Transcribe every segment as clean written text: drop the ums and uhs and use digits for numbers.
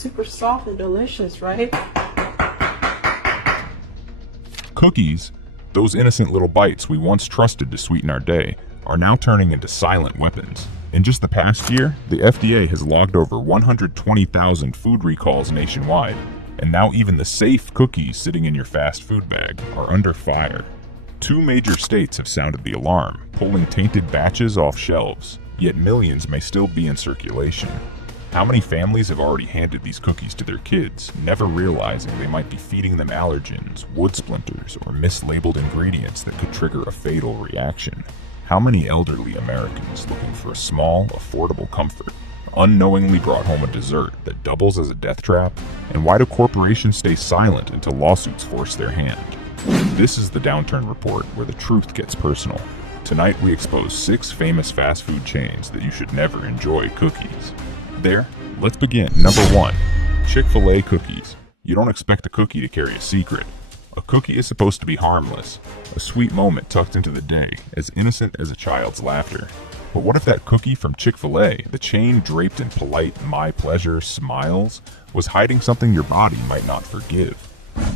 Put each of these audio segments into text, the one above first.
super soft and delicious, right? Cookies, those innocent little bites we once trusted to sweeten our day, are now turning into silent weapons. In just the past year, the FDA has logged over 120,000 food recalls nationwide, and now even the safe cookies sitting in your fast food bag are under fire. 2 major states have sounded the alarm, pulling tainted batches off shelves, yet millions may still be in circulation. How many families have already handed these cookies to their kids, never realizing they might be feeding them allergens, wood splinters, or mislabeled ingredients that could trigger a fatal reaction? How many elderly Americans looking for a small, affordable comfort unknowingly brought home a dessert that doubles as a death trap? And why do corporations stay silent until lawsuits force their hand? This is the Downturn Report, where the truth gets personal. Tonight we expose 6 famous fast food chains that you should never enjoy cookies. There, let's begin. Number 1, Chick-fil-A cookies. You don't expect a cookie to carry a secret. A cookie is supposed to be harmless, a sweet moment tucked into the day, as innocent as a child's laughter. But what if that cookie from Chick-fil-A, the chain draped in polite my pleasure smiles, was hiding something your body might not forgive?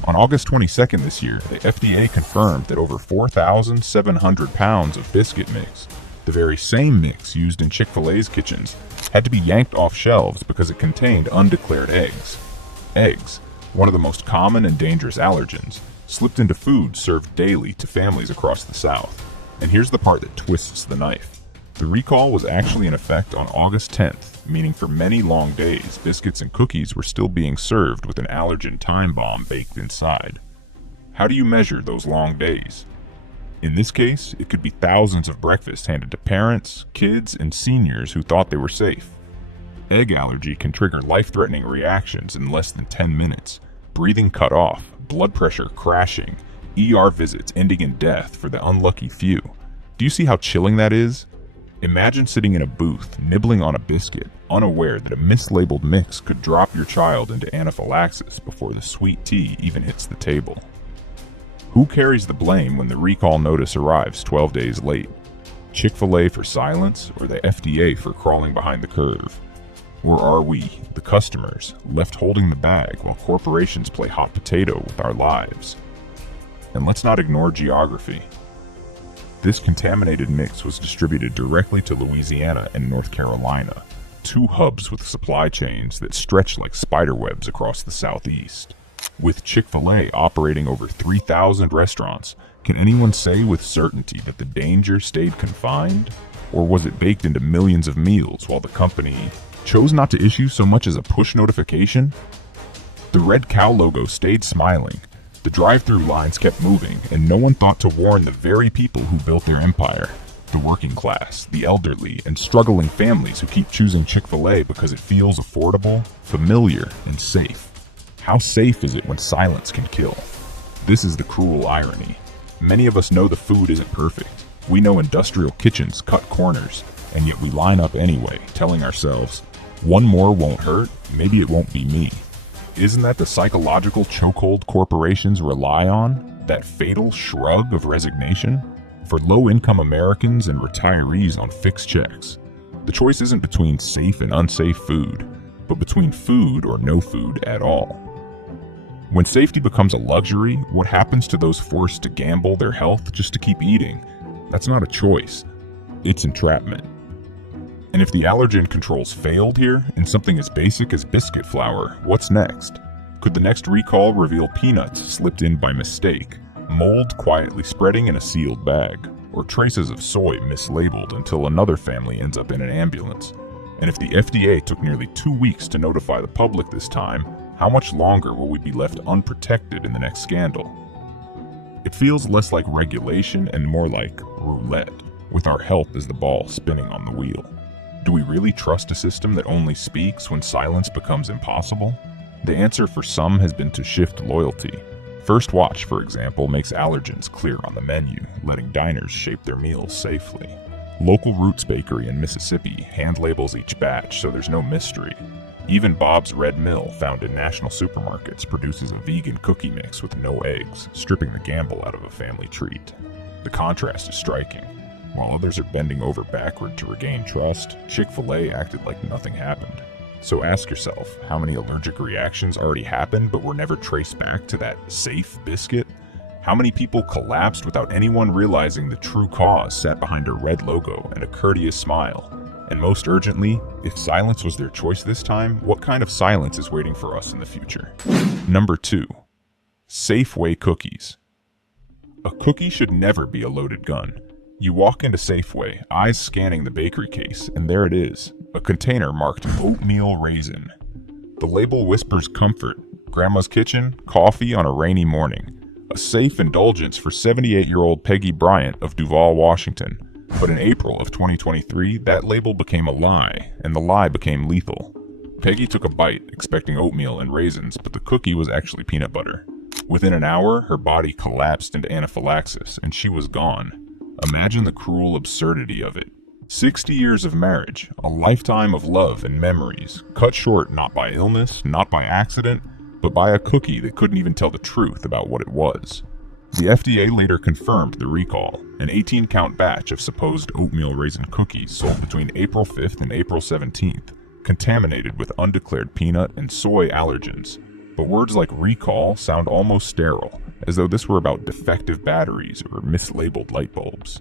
On August 22nd this year, the FDA confirmed that over 4,700 pounds of biscuit mix, the very same mix used in Chick-fil-A's kitchens, had to be yanked off shelves because it contained undeclared eggs. Eggs, one of the most common and dangerous allergens, slipped into food served daily to families across the South. And here's the part that twists the knife. The recall was actually in effect on August 10th, meaning for many long days, biscuits and cookies were still being served with an allergen time bomb baked inside. How do you measure those long days? In this case, it could be thousands of breakfasts handed to parents, kids, and seniors who thought they were safe. Egg allergy can trigger life-threatening reactions in less than 10 minutes. Breathing cut off, blood pressure crashing, ER visits ending in death for the unlucky few. Do you see how chilling that is? Imagine sitting in a booth, nibbling on a biscuit, unaware that a mislabeled mix could drop your child into anaphylaxis before the sweet tea even hits the table. Who carries the blame when the recall notice arrives 12 days late? Chick-fil-A for silence, or the FDA for crawling behind the curve? Or are we, the customers, left holding the bag while corporations play hot potato with our lives? And let's not ignore geography. This contaminated mix was distributed directly to Louisiana and North Carolina, 2 hubs with supply chains that stretch like spider webs across the Southeast. With Chick-fil-A operating over 3,000 restaurants, can anyone say with certainty that the danger stayed confined? Or was it baked into millions of meals while the company chose not to issue so much as a push notification? The red cow logo stayed smiling, the drive-through lines kept moving, and no one thought to warn the very people who built their empire. The working class, the elderly, and struggling families who keep choosing Chick-fil-A because it feels affordable, familiar, and safe. How safe is it when silence can kill? This is the cruel irony. Many of us know the food isn't perfect. We know industrial kitchens cut corners, and yet we line up anyway, telling ourselves, one more won't hurt, maybe it won't be me. Isn't that the psychological chokehold corporations rely on? That fatal shrug of resignation? For low-income Americans and retirees on fixed checks, the choice isn't between safe and unsafe food, but between food or no food at all. When safety becomes a luxury, what happens to those forced to gamble their health just to keep eating? That's not a choice, it's entrapment. And if the allergen controls failed here, in something as basic as biscuit flour, what's next? Could the next recall reveal peanuts slipped in by mistake, mold quietly spreading in a sealed bag, or traces of soy mislabeled until another family ends up in an ambulance? And if the FDA took nearly 2 weeks to notify the public this time, how much longer will we be left unprotected in the next scandal? It feels less like regulation and more like roulette, with our health as the ball spinning on the wheel. Do we really trust a system that only speaks when silence becomes impossible? The answer for some has been to shift loyalty. First Watch, for example, makes allergens clear on the menu, letting diners shape their meals safely. Local Roots Bakery in Mississippi hand labels each batch so there's no mystery. Even Bob's Red Mill, found in national supermarkets, produces a vegan cookie mix with no eggs, stripping the gamble out of a family treat. The contrast is striking. While others are bending over backward to regain trust, Chick-fil-A acted like nothing happened. So ask yourself, how many allergic reactions already happened but were never traced back to that safe biscuit? How many people collapsed without anyone realizing the true cause sat behind a red logo and a courteous smile? And most urgently, if silence was their choice this time, what kind of silence is waiting for us in the future? Number 2. Safeway cookies. A cookie should never be a loaded gun. You walk into Safeway, eyes scanning the bakery case, and there it is, a container marked oatmeal raisin. The label whispers comfort, grandma's kitchen, coffee on a rainy morning. A safe indulgence for 78-year-old Peggy Bryant of Duvall, Washington. But in April of 2023, that label became a lie, and the lie became lethal. Peggy took a bite, expecting oatmeal and raisins, but the cookie was actually peanut butter. Within an hour, her body collapsed into anaphylaxis, and she was gone. Imagine the cruel absurdity of it. 60 years of marriage, a lifetime of love and memories, cut short not by illness, not by accident, but by a cookie that couldn't even tell the truth about what it was. The FDA later confirmed the recall, an 18-count batch of supposed oatmeal raisin cookies sold between April 5th and April 17th, contaminated with undeclared peanut and soy allergens. But words like recall sound almost sterile, as though this were about defective batteries or mislabeled light bulbs.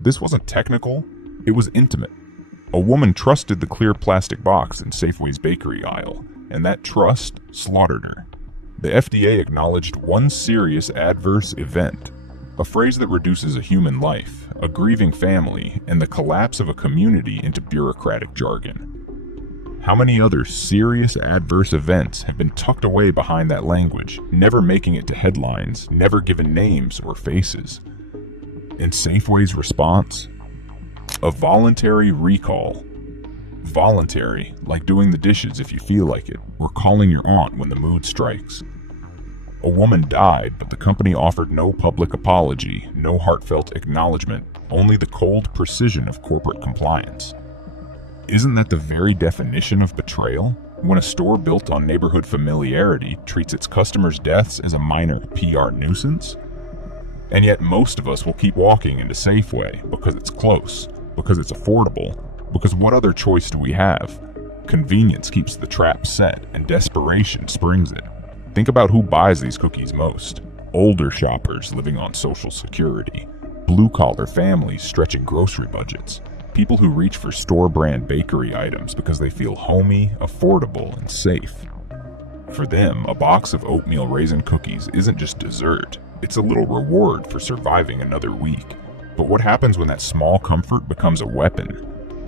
This wasn't technical, it was intimate. A woman trusted the clear plastic box in Safeway's bakery aisle, and that trust slaughtered her. The FDA acknowledged one serious adverse event, a phrase that reduces a human life, a grieving family, and the collapse of a community into bureaucratic jargon. How many other serious adverse events have been tucked away behind that language, never making it to headlines, never given names or faces? And Safeway's response? A voluntary recall. Voluntary, like doing the dishes if you feel like it, or calling your aunt when the mood strikes. A woman died, but the company offered no public apology, no heartfelt acknowledgement, only the cold precision of corporate compliance. Isn't that the very definition of betrayal? When a store built on neighborhood familiarity treats its customers' deaths as a minor PR nuisance? And yet most of us will keep walking into Safeway because it's close, because it's affordable, because what other choice do we have? Convenience keeps the trap set, and desperation springs it. Think about who buys these cookies most. Older shoppers living on Social Security, blue-collar families stretching grocery budgets, people who reach for store-brand bakery items because they feel homey, affordable, and safe. For them, a box of oatmeal raisin cookies isn't just dessert, it's a little reward for surviving another week. But what happens when that small comfort becomes a weapon?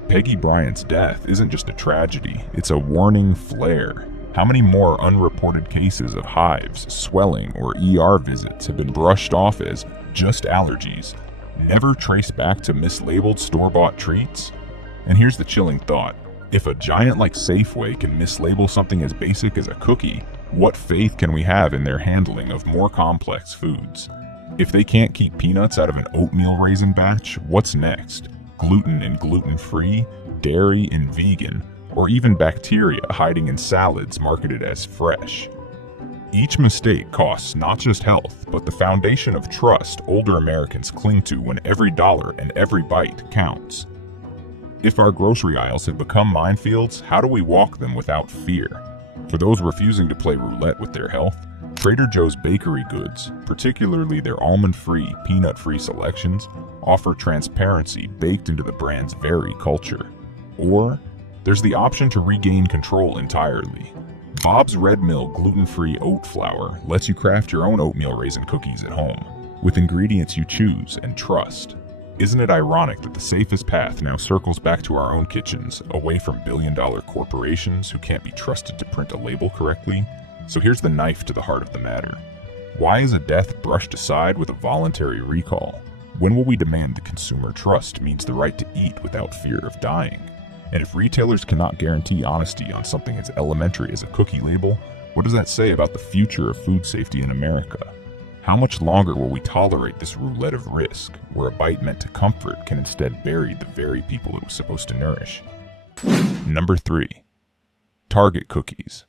Peggy Bryant's death isn't just a tragedy, it's a warning flare. How many more unreported cases of hives, swelling, or ER visits have been brushed off as just allergies, never traced back to mislabeled store-bought treats? And here's the chilling thought. If a giant like Safeway can mislabel something as basic as a cookie, what faith can we have in their handling of more complex foods? If they can't keep peanuts out of an oatmeal raisin batch, what's next? Gluten and gluten-free, dairy and vegan, or even bacteria hiding in salads marketed as fresh. Each mistake costs not just health, but the foundation of trust older Americans cling to when every dollar and every bite counts. If our grocery aisles have become minefields, how do we walk them without fear? For those refusing to play roulette with their health, Trader Joe's bakery goods, particularly their almond-free, peanut-free selections, offer transparency baked into the brand's very culture. Or, there's the option to regain control entirely. Bob's Red Mill gluten-free oat flour lets you craft your own oatmeal raisin cookies at home, with ingredients you choose and trust. Isn't it ironic that the safest path now circles back to our own kitchens, away from billion-dollar corporations who can't be trusted to print a label correctly? So here's the knife to the heart of the matter. Why is a death brushed aside with a voluntary recall? When will we demand the consumer trust means the right to eat without fear of dying? And if retailers cannot guarantee honesty on something as elementary as a cookie label, what does that say about the future of food safety in America? How much longer will we tolerate this roulette of risk, where a bite meant to comfort can instead bury the very people it was supposed to nourish? Number 3. Target cookies.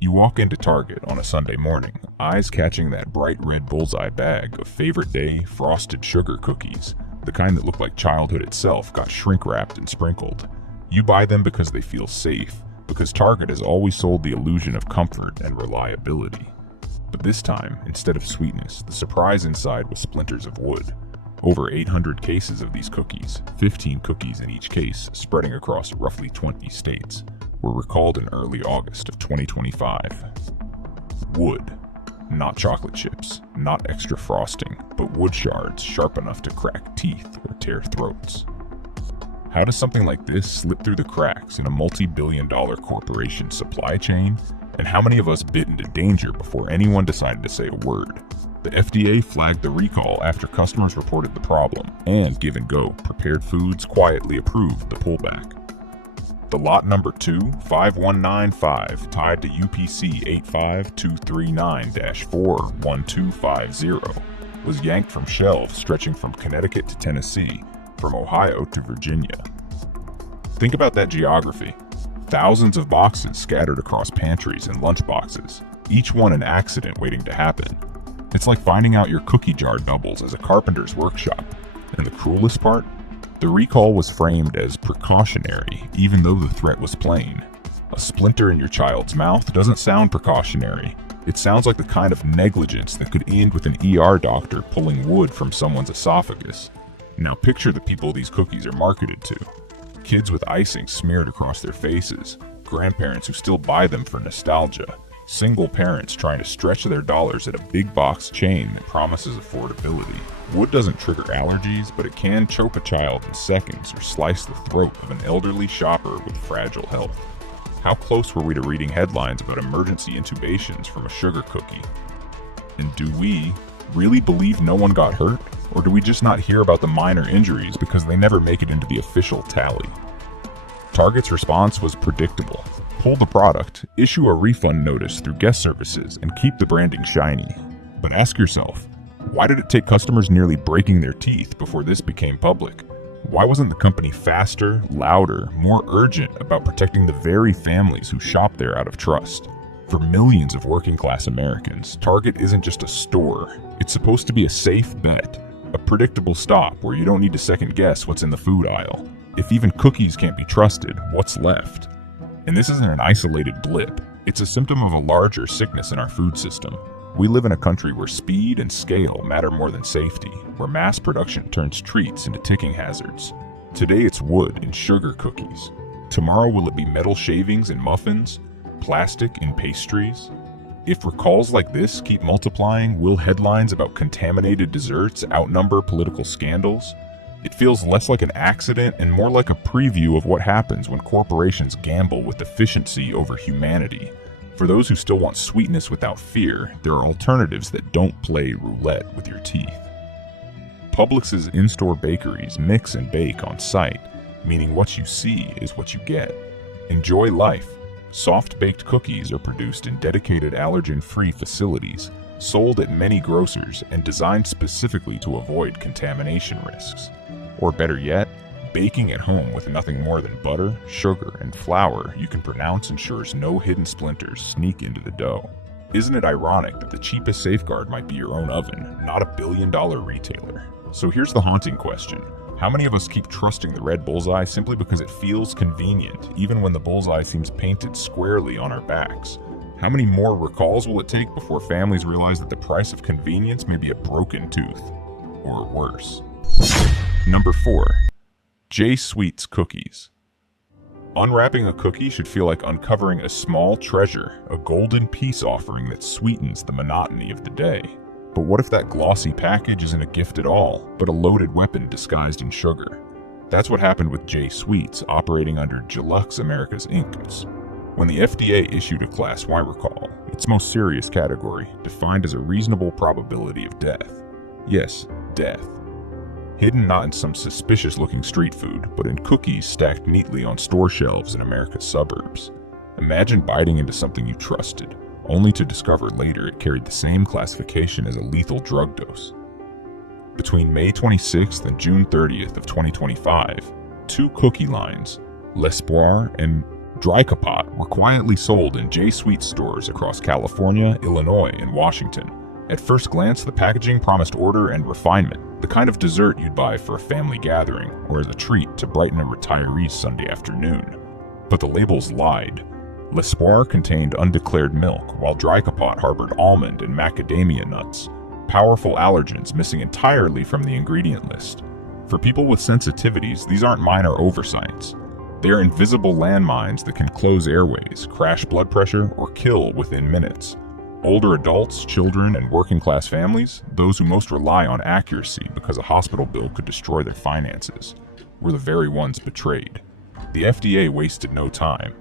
You walk into Target on a Sunday morning, eyes catching that bright red bullseye bag of favorite day frosted sugar cookies, the kind that look like childhood itself got shrink wrapped and sprinkled. You buy them because they feel safe, because Target has always sold the illusion of comfort and reliability. But this time, instead of sweetness, the surprise inside was splinters of wood. Over 800 cases of these cookies, 15 cookies in each case, spreading across roughly 20 states, were recalled in early August of 2025. Wood. Not chocolate chips, not extra frosting, but wood shards sharp enough to crack teeth or tear throats. How does something like this slip through the cracks in a multi-billion-dollar corporation supply chain? And how many of us bit into danger before anyone decided to say a word? The FDA flagged the recall after customers reported the problem, and Give & Go Prepared Foods quietly approved the pullback. The lot number 25195, tied to UPC 85239-41250, was yanked from shelves stretching from Connecticut to Tennessee, from Ohio to Virginia. Think about that geography. Thousands of boxes scattered across pantries and lunchboxes, each one an accident waiting to happen. It's like finding out your cookie jar doubles as a carpenter's workshop. And the cruelest part? The recall was framed as precautionary, even though the threat was plain. A splinter in your child's mouth doesn't sound precautionary. It sounds like the kind of negligence that could end with an ER doctor pulling wood from someone's esophagus. Now picture the people these cookies are marketed to. Kids with icing smeared across their faces, grandparents who still buy them for nostalgia, single parents trying to stretch their dollars at a big box chain that promises affordability. Wood doesn't trigger allergies, but it can choke a child in seconds or slice the throat of an elderly shopper with fragile health. How close were we to reading headlines about emergency intubations from a sugar cookie? And do we really believe no one got hurt? Or do we just not hear about the minor injuries because they never make it into the official tally? Target's response was predictable. Pull the product, issue a refund notice through guest services, and keep the branding shiny. But ask yourself, why did it take customers nearly breaking their teeth before this became public? Why wasn't the company faster, louder, more urgent about protecting the very families who shop there out of trust? For millions of working-class Americans, Target isn't just a store. It's supposed to be a safe bet, a predictable stop where you don't need to second-guess what's in the food aisle. If even cookies can't be trusted, what's left? And this isn't an isolated blip. It's a symptom of a larger sickness in our food system. We live in a country where speed and scale matter more than safety, where mass production turns treats into ticking hazards. Today it's wood and sugar cookies. Tomorrow will it be metal shavings in muffins? Plastic in pastries? If recalls like this keep multiplying, will headlines about contaminated desserts outnumber political scandals? It feels less like an accident and more like a preview of what happens when corporations gamble with efficiency over humanity. For those who still want sweetness without fear, there are alternatives that don't play roulette with your teeth. Publix's in-store bakeries mix and bake on site, meaning what you see is what you get. Enjoy life. Soft-baked cookies are produced in dedicated allergen-free facilities, sold at many grocers, and designed specifically to avoid contamination risks. Or better yet, baking at home with nothing more than butter, sugar, and flour you can pronounce ensures no hidden splinters sneak into the dough. Isn't it ironic that the cheapest safeguard might be your own oven, not a billion-dollar retailer? So here's the haunting question. How many of us keep trusting the red bullseye simply because it feels convenient, even when the bullseye seems painted squarely on our backs? How many more recalls will it take before families realize that the price of convenience may be a broken tooth? Or worse. Number 4. J Sweets Cookies. Unwrapping a cookie should feel like uncovering a small treasure, a golden peace offering that sweetens the monotony of the day. But what if that glossy package isn't a gift at all, but a loaded weapon disguised in sugar? That's what happened with J Sweets, operating under Gelux Americas Inc. When the FDA issued a Class Y recall, its most serious category, defined as a reasonable probability of death. Yes, death. Hidden not in some suspicious-looking street food, but in cookies stacked neatly on store shelves in America's suburbs. Imagine biting into something you trusted, only to discover later it carried the same classification as a lethal drug dose. Between May 26th and June 30th of 2025, 2 cookie lines, L'Espoir and Dry Capote, were quietly sold in J Sweets stores across California, Illinois, and Washington. At first glance, the packaging promised order and refinement, the kind of dessert you'd buy for a family gathering or as a treat to brighten a retiree's Sunday afternoon. But the labels lied. L'Espoir contained undeclared milk, while Dry Capot harbored almond and macadamia nuts, powerful allergens missing entirely from the ingredient list. For people with sensitivities, these aren't minor oversights. They are invisible landmines that can close airways, crash blood pressure, or kill within minutes. Older adults, children, and working-class families, those who most rely on accuracy because a hospital bill could destroy their finances, were the very ones betrayed. The FDA wasted no time.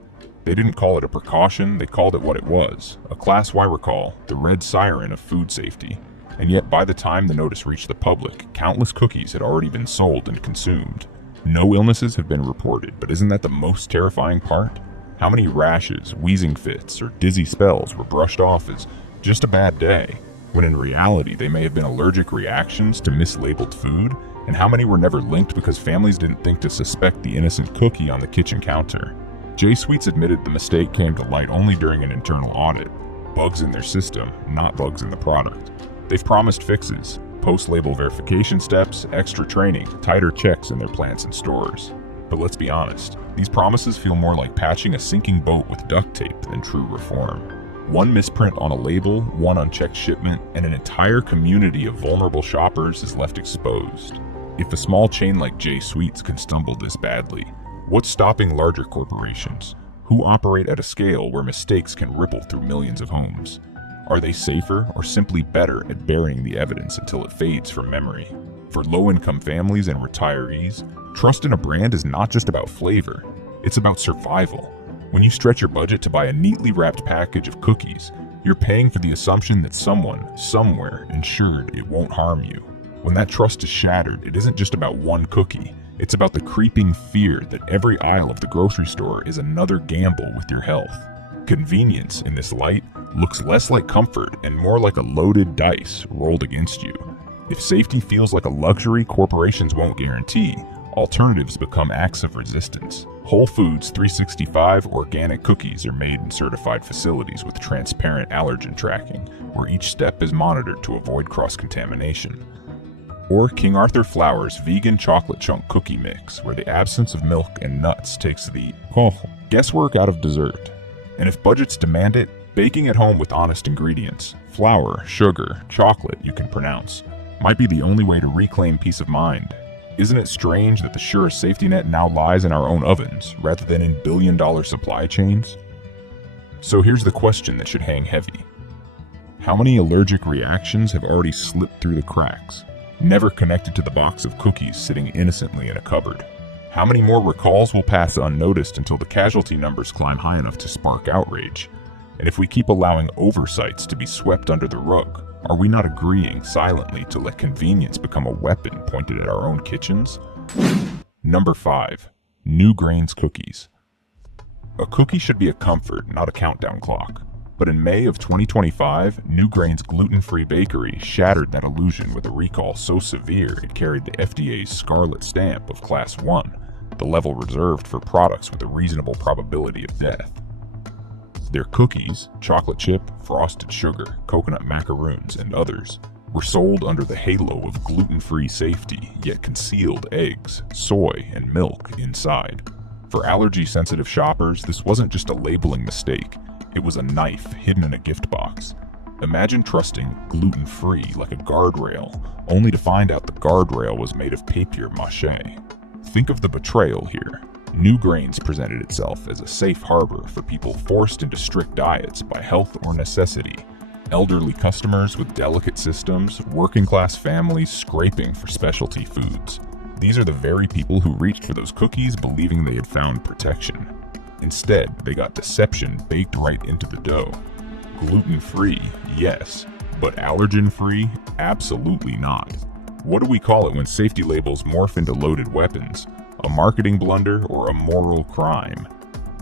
They didn't call it a precaution, they called it what it was, a Class Y recall, the red siren of food safety. And yet by the time the notice reached the public, countless cookies had already been sold and consumed. No illnesses have been reported, but isn't that the most terrifying part? How many rashes, wheezing fits, or dizzy spells were brushed off as just a bad day, when in reality they may have been allergic reactions to mislabeled food? And how many were never linked because families didn't think to suspect the innocent cookie on the kitchen counter? J Sweets admitted the mistake came to light only during an internal audit. Bugs in their system, not bugs in the product. They've promised fixes, post-label verification steps, extra training, tighter checks in their plants and stores. But let's be honest, these promises feel more like patching a sinking boat with duct tape than true reform. One misprint on a label, one unchecked shipment, and an entire community of vulnerable shoppers is left exposed. If a small chain like J Sweets can stumble this badly, what's stopping larger corporations, who operate at a scale where mistakes can ripple through millions of homes? Are they safer or simply better at burying the evidence until it fades from memory? For low-income families and retirees, trust in a brand is not just about flavor, it's about survival. When you stretch your budget to buy a neatly wrapped package of cookies, you're paying for the assumption that someone, somewhere, ensured it won't harm you. When that trust is shattered, it isn't just about one cookie. It's about the creeping fear that every aisle of the grocery store is another gamble with your health. Convenience, in this light, looks less like comfort and more like a loaded dice rolled against you. If safety feels like a luxury corporations won't guarantee, alternatives become acts of resistance. Whole Foods 365 organic cookies are made in certified facilities with transparent allergen tracking, where each step is monitored to avoid cross-contamination. Or King Arthur Flour's vegan chocolate chunk cookie mix, where the absence of milk and nuts takes the guesswork out of dessert. And if budgets demand it, baking at home with honest ingredients, flour, sugar, chocolate you can pronounce, might be the only way to reclaim peace of mind. Isn't it strange that the surest safety net now lies in our own ovens, rather than in billion-dollar supply chains? So here's the question that should hang heavy. How many allergic reactions have already slipped through the cracks, never connected to the box of cookies sitting innocently in a cupboard? How many more recalls will pass unnoticed until the casualty numbers climb high enough to spark outrage? And if we keep allowing oversights to be swept under the rug, are we not agreeing silently to let convenience become a weapon pointed at our own kitchens? Number 5. Newgrains cookies. A cookie should be a comfort, not a countdown clock. But in May of 2025, Newgrains gluten-free bakery shattered that illusion with a recall so severe it carried the FDA's scarlet stamp of Class 1, the level reserved for products with a reasonable probability of death. Their cookies, chocolate chip, frosted sugar, coconut macaroons, and others, were sold under the halo of gluten-free safety, yet concealed eggs, soy, and milk inside. For allergy-sensitive shoppers, this wasn't just a labeling mistake. It was a knife hidden in a gift box. Imagine trusting gluten-free like a guardrail, only to find out the guardrail was made of papier-mâché. Think of the betrayal here. Newgrains presented itself as a safe harbor for people forced into strict diets by health or necessity. Elderly customers with delicate systems, working-class families scraping for specialty foods. These are the very people who reached for those cookies believing they had found protection. Instead, they got deception baked right into the dough. Gluten-free, yes, but allergen-free? Absolutely not. What do we call it when safety labels morph into loaded weapons? A marketing blunder or a moral crime?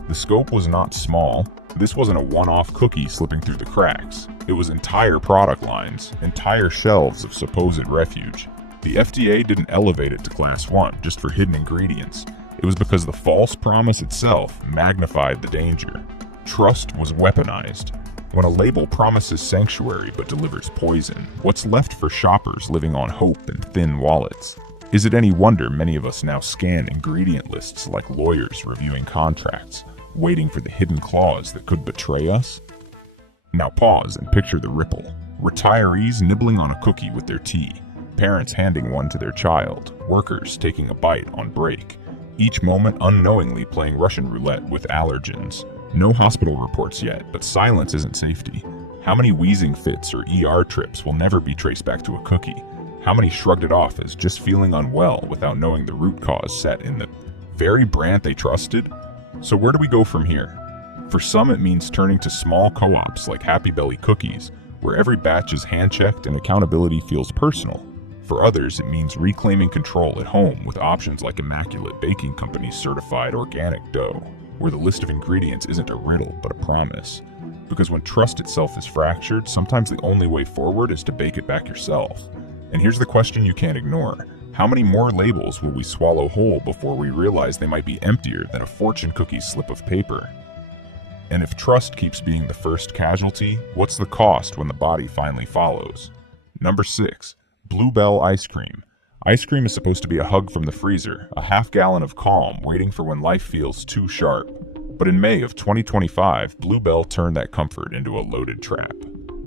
The scope was not small. This wasn't a one-off cookie slipping through the cracks. It was entire product lines, entire shelves of supposed refuge. The FDA didn't elevate it to Class 1 just for hidden ingredients. It was because the false promise itself magnified the danger. Trust was weaponized. When a label promises sanctuary but delivers poison, what's left for shoppers living on hope and thin wallets? Is it any wonder many of us now scan ingredient lists like lawyers reviewing contracts, waiting for the hidden claws that could betray us? Now pause and picture the ripple. Retirees nibbling on a cookie with their tea, parents handing one to their child, workers taking a bite on break, each moment unknowingly playing Russian roulette with allergens. No hospital reports yet, but silence isn't safety. How many wheezing fits or ER trips will never be traced back to a cookie? How many shrugged it off as just feeling unwell without knowing the root cause set in the very brand they trusted? So where do we go from here? For some, it means turning to small co-ops like Happy Belly Cookies, where every batch is hand-checked and accountability feels personal. For others, it means reclaiming control at home with options like Immaculate Baking Company's certified organic dough, where the list of ingredients isn't a riddle but a promise. Because when trust itself is fractured, sometimes the only way forward is to bake it back yourself. And here's the question you can't ignore. How many more labels will we swallow whole before we realize they might be emptier than a fortune cookie slip of paper? And if trust keeps being the first casualty, what's the cost when the body finally follows? Number 6. Bluebell Ice Cream. Ice cream is supposed to be a hug from the freezer, a half-gallon of calm waiting for when life feels too sharp. But in May of 2025, Bluebell turned that comfort into a loaded trap.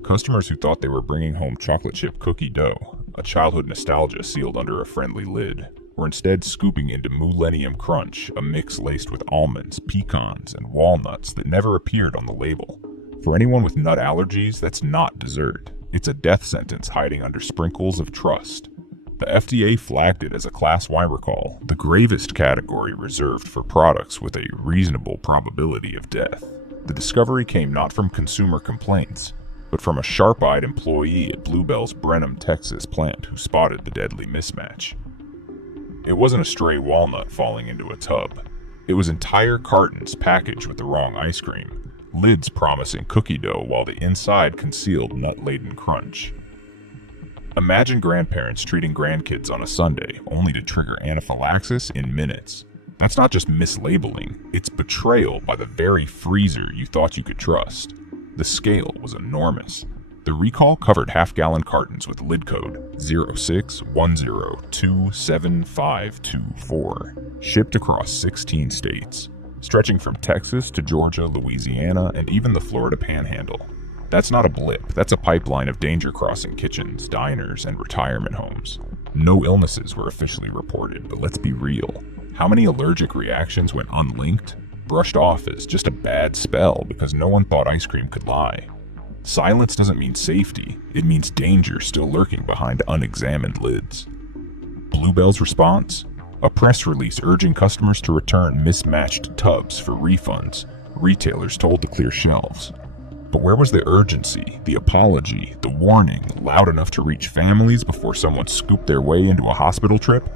Customers who thought they were bringing home chocolate chip cookie dough, a childhood nostalgia sealed under a friendly lid, were instead scooping into Millennium Crunch, a mix laced with almonds, pecans, and walnuts that never appeared on the label. For anyone with nut allergies, that's not dessert. It's a death sentence hiding under sprinkles of trust. The FDA flagged it as a Class Y recall, the gravest category reserved for products with a reasonable probability of death. The discovery came not from consumer complaints, but from a sharp-eyed employee at Bluebell's Brenham, Texas plant who spotted the deadly mismatch. It wasn't a stray walnut falling into a tub. It was entire cartons packaged with the wrong ice cream, lids promising cookie dough while the inside concealed nut-laden crunch. Imagine grandparents treating grandkids on a Sunday only to trigger anaphylaxis in minutes. That's not just mislabeling, it's betrayal by the very freezer you thought you could trust. The scale was enormous. The recall covered half-gallon cartons with lid code 0610275524, shipped across 16 states, stretching from Texas to Georgia, Louisiana, and even the Florida Panhandle. That's not a blip, that's a pipeline of danger-crossing kitchens, diners, and retirement homes. No illnesses were officially reported, but let's be real. How many allergic reactions went unlinked, brushed off as just a bad spell because no one thought ice cream could lie? Silence doesn't mean safety, it means danger still lurking behind unexamined lids. Bluebell's response? A press release urging customers to return mismatched tubs for refunds, retailers told to clear shelves. But where was the urgency, the apology, the warning, loud enough to reach families before someone scooped their way into a hospital trip?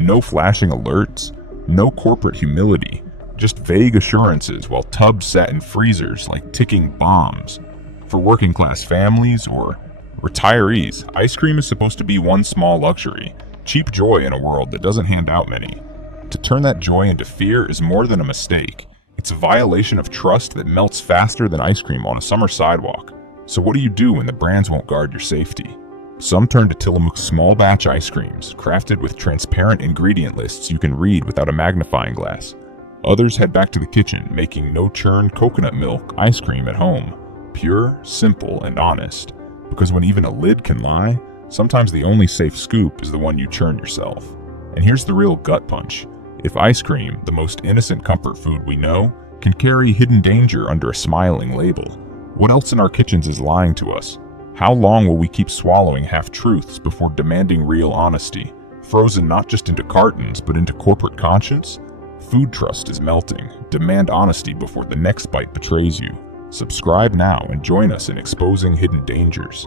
No flashing alerts, no corporate humility, just vague assurances while tubs sat in freezers like ticking bombs. For working-class families or retirees, ice cream is supposed to be one small luxury, cheap joy in a world that doesn't hand out many. To turn that joy into fear is more than a mistake. It's a violation of trust that melts faster than ice cream on a summer sidewalk. So what do you do when the brands won't guard your safety? Some turn to Tillamook's small batch ice creams, crafted with transparent ingredient lists you can read without a magnifying glass. Others head back to the kitchen, making no-churn coconut milk ice cream at home. Pure, simple, and honest. Because when even a lid can lie, sometimes the only safe scoop is the one you churn yourself. And here's the real gut punch. If ice cream, the most innocent comfort food we know, can carry hidden danger under a smiling label, what else in our kitchens is lying to us? How long will we keep swallowing half-truths before demanding real honesty, frozen not just into cartons but into corporate conscience? Food trust is melting. Demand honesty before the next bite betrays you. Subscribe now and join us in exposing hidden dangers.